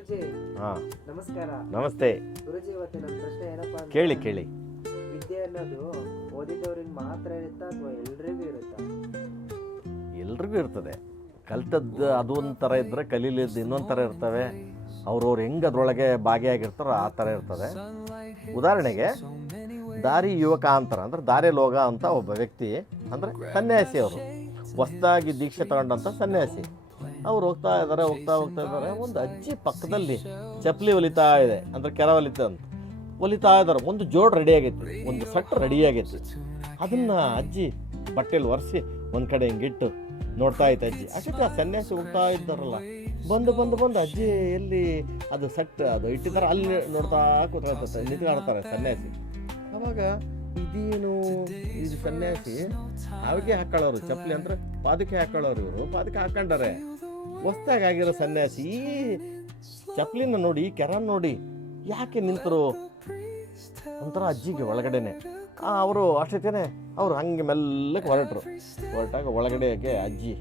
ಹಾಂ, ನಮಸ್ಕಾರ. ನಮಸ್ತೆ. ಗುರುಜಿ, ಇವತ್ತು ನನ್ನ ಪ್ರಶ್ನೆ ಏನಪ್ಪಾ ಅಂದ್ರೆ, ಕೇಳಿ. ವಿದ್ಯೆ ಅನ್ನೋದು ಓದಿದವ್ರಿಗೆ ಮಾತ್ರ ಇರುತ್ತಾ ಅಥವಾ ಎಲ್ರಿಗೂ ಇರುತ್ತಾ? ಎಲ್ರಿಗೂ ಇರ್ತದೆ. ಕಲ್ತದ್ದು ಅದು ಒಂಥರ ಇದ್ದರೆ ಕಲೀಲಿದ್ದು ಇನ್ನೊಂದು ಥರ ಇರ್ತವೆ. ಅವ್ರವ್ರು ಹೆಂಗೆ ಅದರೊಳಗೆ ಭಾಗಿಯಾಗಿರ್ತಾರೋ ಆ ಥರ ಇರ್ತದೆ. ಉದಾಹರಣೆಗೆ ದಾರಿ ಯುವಕ ಅಂತಾರೆ, ಅಂದರೆ ದಾರಿ ಲೋಗ ಅಂತ ಒಬ್ಬ ವ್ಯಕ್ತಿ, ಅಂದರೆ ಸನ್ಯಾಸಿ. ಅವರು ಹೊಸದಾಗಿ ದೀಕ್ಷೆ ತಗೊಂಡಂಥ ಸನ್ಯಾಸಿ. ಅವ್ರು ಹೋಗ್ತಾ ಇದ್ದಾರೆ. ಒಂದು ಅಜ್ಜಿ ಪಕ್ಕದಲ್ಲಿ ಚಪ್ಪಲಿ ಹೊಲಿತಾ ಇದೆ, ಅಂದರೆ ಕೆರ ಹೊಲಿತಾ ಇದ್ದಾರೆ. ಒಂದು ಜೋಡ್ ರೆಡಿ ಆಗೈತಿ, ಒಂದು ಸೆಟ್ ರೆಡಿ ಆಗೈತಿ. ಅದನ್ನು ಅಜ್ಜಿ ಬಟ್ಟೆಲಿ ಒರೆಸಿ ಒಂದು ಕಡೆ ಹಿಂಗಿಟ್ಟು ನೋಡ್ತಾ ಇತ್ತು ಅಜ್ಜಿ. ಅಷ್ಟೇ ಆ ಸನ್ಯಾಸಿ ಹೋಗ್ತಾ ಇದ್ದಾರಲ್ಲ, ಬಂದು ಅಜ್ಜಿ ಎಲ್ಲಿ ಅದು ಸೆಟ್ ಅದು ಇಟ್ಟಿದ್ದಾರೆ ಅಲ್ಲಿ ನೋಡ್ತಾ ಕೂತ್ಕೊಳ್ತಾರೆ, ನಿಂತ್ಕೊಳ್ತಾರೆ ಸನ್ಯಾಸಿ. ಅವಾಗ ಇದೇನು ಇದು ಸನ್ಯಾಸಿ ಅವಿಗೆ ಹಾಕೊಳ್ಳೋರು ಚಪ್ಪಲಿ, ಅಂದರೆ ಪಾದಕ್ಕೆ ಹಾಕೊಳ್ಳೋರು. ಇವರು ಪಾದಕ್ಕೆ ಹಾಕೊಂಡಾರೆ. ಹೊಸ್ದಾಗಿ ಆಗಿರೋ ಸನ್ಯಾಸಿ ಈ ಚಪ್ಪಲಿನ ನೋಡಿ, ಕೆರನ್ ನೋಡಿ ಯಾಕೆ ನಿಂತರು ಒಂಥರ ಅಜ್ಜಿಗೆ ಒಳಗಡೆನೆ. ಅವರು ಅಷ್ಟೇನೆ ಅವರು ಹಂಗೆ ಮೆಲ್ಲಕ್ಕೆ ಹೊರಟಾಗ ಒಳಗಡೆಗೆ ಅಜ್ಜಿ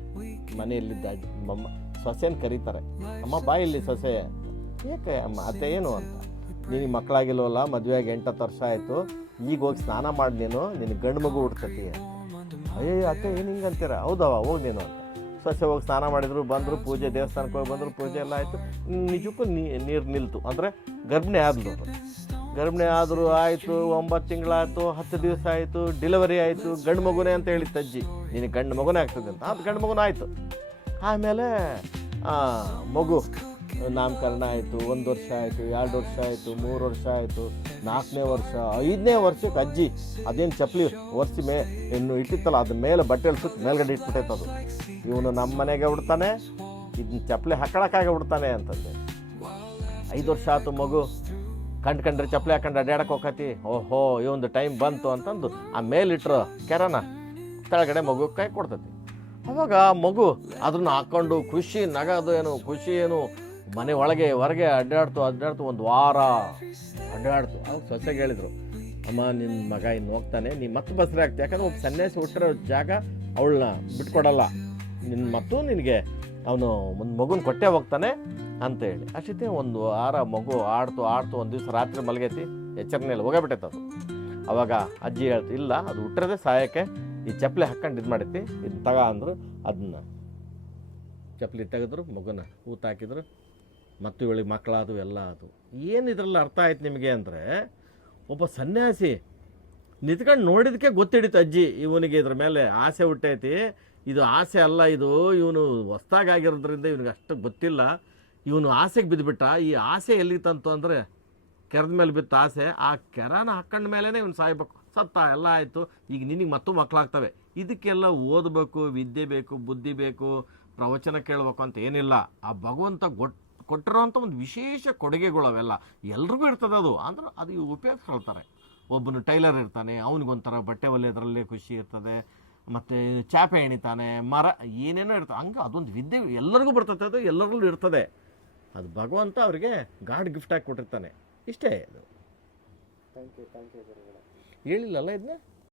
ಮನೆಯಲ್ಲಿದ್ದ ಅಜ್ಜಿ ಸೊಸೆನ ಕರೀತಾರೆ. ಅಮ್ಮ ಬಾಯಲ್ಲಿ ಸೊಸೆ. ಏಕೆ ಅಮ್ಮ? ಅತ್ತೆ ಏನು ಅಂತ. ನಿನಗೆ ಮಕ್ಕಳಾಗಿಲ್ವಲ್ಲ, ಮದುವೆಯಾಗಿ 8-10 ವರ್ಷ ಆಯಿತು, ಈಗ ಹೋಗಿ ಸ್ನಾನ ಮಾಡಿ ನೀನು, ನಿನಗೆ ಗಂಡು ಮಗು ಹುಡ್ಕತಿ. ಅಯ್ಯೋ ಅತ್ತೆ ಏನು ಹಿಂಗೆ ಅಂತೀರ? ಹೌದವ ಹೋಗಿ ನೀನು ಅಂತ. ಸೊಸೆ ಹೋಗಿ ಸ್ನಾನ ಮಾಡಿದ್ರು, ಬಂದರು, ಪೂಜೆ ದೇವಸ್ಥಾನಕ್ಕೆ ಹೋಗಿ ಬಂದರು, ಪೂಜೆ ಎಲ್ಲ ಆಯಿತು. ನಿಜಕ್ಕೂ ನೀರು ನಿಲ್ತು, ಅಂದರೆ ಗರ್ಭಿಣಿ ಆದರೂ ಆಯಿತು. 9 ತಿಂಗಳಾಯಿತು, 10 ದಿವಸ ಆಯಿತು, ಡೆಲಿವರಿ ಆಯಿತು. ಗಂಡು ಮಗುನೇ ಅಂತ ಹೇಳಿತ್ತು ಅಜ್ಜಿ, ನಿನಗೆ ಗಂಡು ಮಗುನೇ ಆಗ್ತದೆ ಅಂತ. ಅದು ಗಂಡು ಮಗುನೇ ಆಯಿತು. ಆಮೇಲೆ ಮಗು ನಾಮಕರಣ ಆಯಿತು. 1 ವರ್ಷ ಆಯಿತು, 2 ವರ್ಷ ಆಯಿತು, 3 ವರ್ಷ ಆಯಿತು, 4ನೇ ವರ್ಷ, 5ನೇ ವರ್ಷಕ್ಕೆ ಅಜ್ಜಿ ಅದೇನು ಚಪ್ಪಲಿ ಒರೆಸಿ ಇನ್ನು ಇಟ್ಟಿತ್ತಲ್ಲ ಅದ್ರ ಮೇಲೆ ಬಟ್ಟೆ ಸುತ್ತ ಮೇಲ್ಗಡೆ ಇಟ್ಬಿಟ್ಟೈತೆ. ಅದು ಇವನು ನಮ್ಮ ಮನೆಗೆ ಬಿಡ್ತಾನೆ, ಇದನ್ನ ಚಪ್ಪಲಿ ಹಾಕೊಳಕ್ಕಾಗೆ ಬಿಡ್ತಾನೆ ಅಂತಂದೆ. 5 ವರ್ಷ ಆಯ್ತು, ಮಗು ಕಂಡ್ರೆ ಚಪ್ಪಲಿ ಹಾಕೊಂಡು ಅಡ್ಡಾಡಕ್ಕೆ ಹೋಗತಿ. ಓಹೋ ಇವೊಂದು ಟೈಮ್ ಬಂತು ಅಂತಂದು ಆ ಮೇಲಿಟ್ರು ಕೆರನ ಕೆಳಗಡೆ ಮಗು ಕೈ ಕೊಡ್ತತಿ. ಅವಾಗ ಮಗು ಅದನ್ನು ಹಾಕ್ಕೊಂಡು ಖುಷಿ ನಗೋದು ಏನು ಖುಷಿ ಏನು, ಮನೆ ಒಳಗೆ ಹೊರಗೆ ಅಡ್ಡಾಡ್ತು 1 ವಾರ ಅಡ್ಡಾಡ್ತು. ಅವಾಗ ಸೊಸೆಗೆ ಹೇಳಿದ್ರು, ಅಮ್ಮ ನಿನ್ನ ಮಗ ಇನ್ನು ಹೋಗ್ತಾನೆ, ನೀ ಮತ್ತೆ ಬಸರೆ ಆಗ್ತಿ. ಯಾಕಂದ್ರೆ ಒಬ್ಬ ಸನ್ಯಾಸಿ ಹುಟ್ಟಿರೋ ಜಾಗ ಅವಳನ್ನ ಬಿಟ್ಕೊಡಲ್ಲ, ನಿನಗೆ ಅವನು ಒಂದು ಮಗುನ ಕೊಟ್ಟೆ ಹೋಗ್ತಾನೆ ಅಂತ ಹೇಳಿ. ಅಷ್ಟೇ 1 ವಾರ ಮಗು ಆಡ್ತು. ಒಂದು ದಿವಸ ರಾತ್ರಿ ಮಲಗೈತಿ, ಎಚ್ಚರಿಕೆಯಲ್ಲಿ ಹೋಗಬಿಟ್ಟೈತೆ ಅದು. ಅವಾಗ ಅಜ್ಜಿ ಹೇಳ್ತು, ಇಲ್ಲ ಅದು ಹುಟ್ಟಿರೋದೇ ಸಾಯಕ್ಕೆ, ಈ ಚಪ್ಪಲಿ ಹಾಕ್ಕೊಂಡು ಇದು ಮಾಡೈತಿ, ಇದು ತಗ ಅಂದರು. ಅದನ್ನ ಚಪ್ಪಲಿ ತೆಗೆದ್ರು, ಮಗುನ ಹಾಕಿದ್ರು. ಮತ್ತು ಇವಳಿಗೆ ಮಕ್ಕಳಾದವು, ಎಲ್ಲ ಅದು. ಏನು ಇದರಲ್ಲಿ ಅರ್ಥ ಆಯ್ತು ನಿಮಗೆ ಅಂದರೆ, ಒಬ್ಬ ಸನ್ಯಾಸಿ ನಿಂತ್ಕೊಂಡು ನೋಡಿದಕ್ಕೆ ಗೊತ್ತಿಡಿತು ಅಜ್ಜಿ, ಇವನಿಗೆ ಇದ್ರ ಮೇಲೆ ಆಸೆ ಹುಟ್ಟೈತಿ. ಇದು ಆಸೆ ಅಲ್ಲ, ಇದು ಇವನು ಹೊಸ್ದಾಗಿರೋದ್ರಿಂದ ಇವನಿಗೆ ಅಷ್ಟು ಗೊತ್ತಿಲ್ಲ. ಇವನು ಆಸೆಗೆ ಬಿದ್ದುಬಿಟ್ಟ. ಈ ಆಸೆ ಎಲ್ಲಿತ್ತಂತು ಅಂದರೆ ಕೆರದ ಮೇಲೆ ಬಿತ್ತು ಆಸೆ. ಆ ಕೆರನ ಹಾಕೊಂಡ ಮೇಲೇ ಇವನು ಸಾಯ್ಬೇಕು. ಸತ್ತ, ಎಲ್ಲ ಆಯಿತು. ಈಗ ನಿನಗೆ ಮತ್ತು ಮಕ್ಕಳಾಗ್ತವೆ. ಇದಕ್ಕೆಲ್ಲ ಓದಬೇಕು, ವಿದ್ಯೆ ಬೇಕು, ಬುದ್ಧಿ ಬೇಕು, ಪ್ರವಚನ ಕೇಳಬೇಕು ಅಂತ ಏನಿಲ್ಲ. ಆ ಭಗವಂತ ಕೊಟ್ಟಿರೋವಂಥ ಒಂದು ವಿಶೇಷ ಕೊಡುಗೆಗಳು ಅವೆಲ್ಲ ಎಲ್ರಿಗೂ ಇರ್ತದೆ. ಅದು ಅಂದ್ರೆ ಅದು ಉಪಯೋಗಿಸ್ಕೊಳ್ತಾರೆ. ಒಬ್ಬನು ಟೈಲರ್ ಇರ್ತಾನೆ, ಅವನಿಗೊಂಥರ ಬಟ್ಟೆ ಹೊಲಿಯೋದ್ರಲ್ಲೇ ಖುಷಿ ಇರ್ತದೆ. ಮತ್ತು ಚಾಪೆ ಎಣಿತಾನೆ, ಮರ ಏನೇನೋ ಇರ್ತದೆ. ಹಂಗೆ ಅದೊಂದು ವಿದ್ಯೆ ಎಲ್ಲರಿಗೂ ಬರ್ತದೆ, ಅದು ಎಲ್ಲರಲ್ಲೂ ಇರ್ತದೆ. ಅದು ಭಗವಂತ ಅವರಿಗೆ ಗಾಡ್ ಗಿಫ್ಟ್ ಆಗಿ ಕೊಟ್ಟಿರ್ತಾನೆ. ಇಷ್ಟೇ ಅದು. ಥ್ಯಾಂಕ್ ಯು ಗುರುಗಳೇ. ಹೇಳಿಲ್ಲಲ್ಲ ಇದನ್ನ.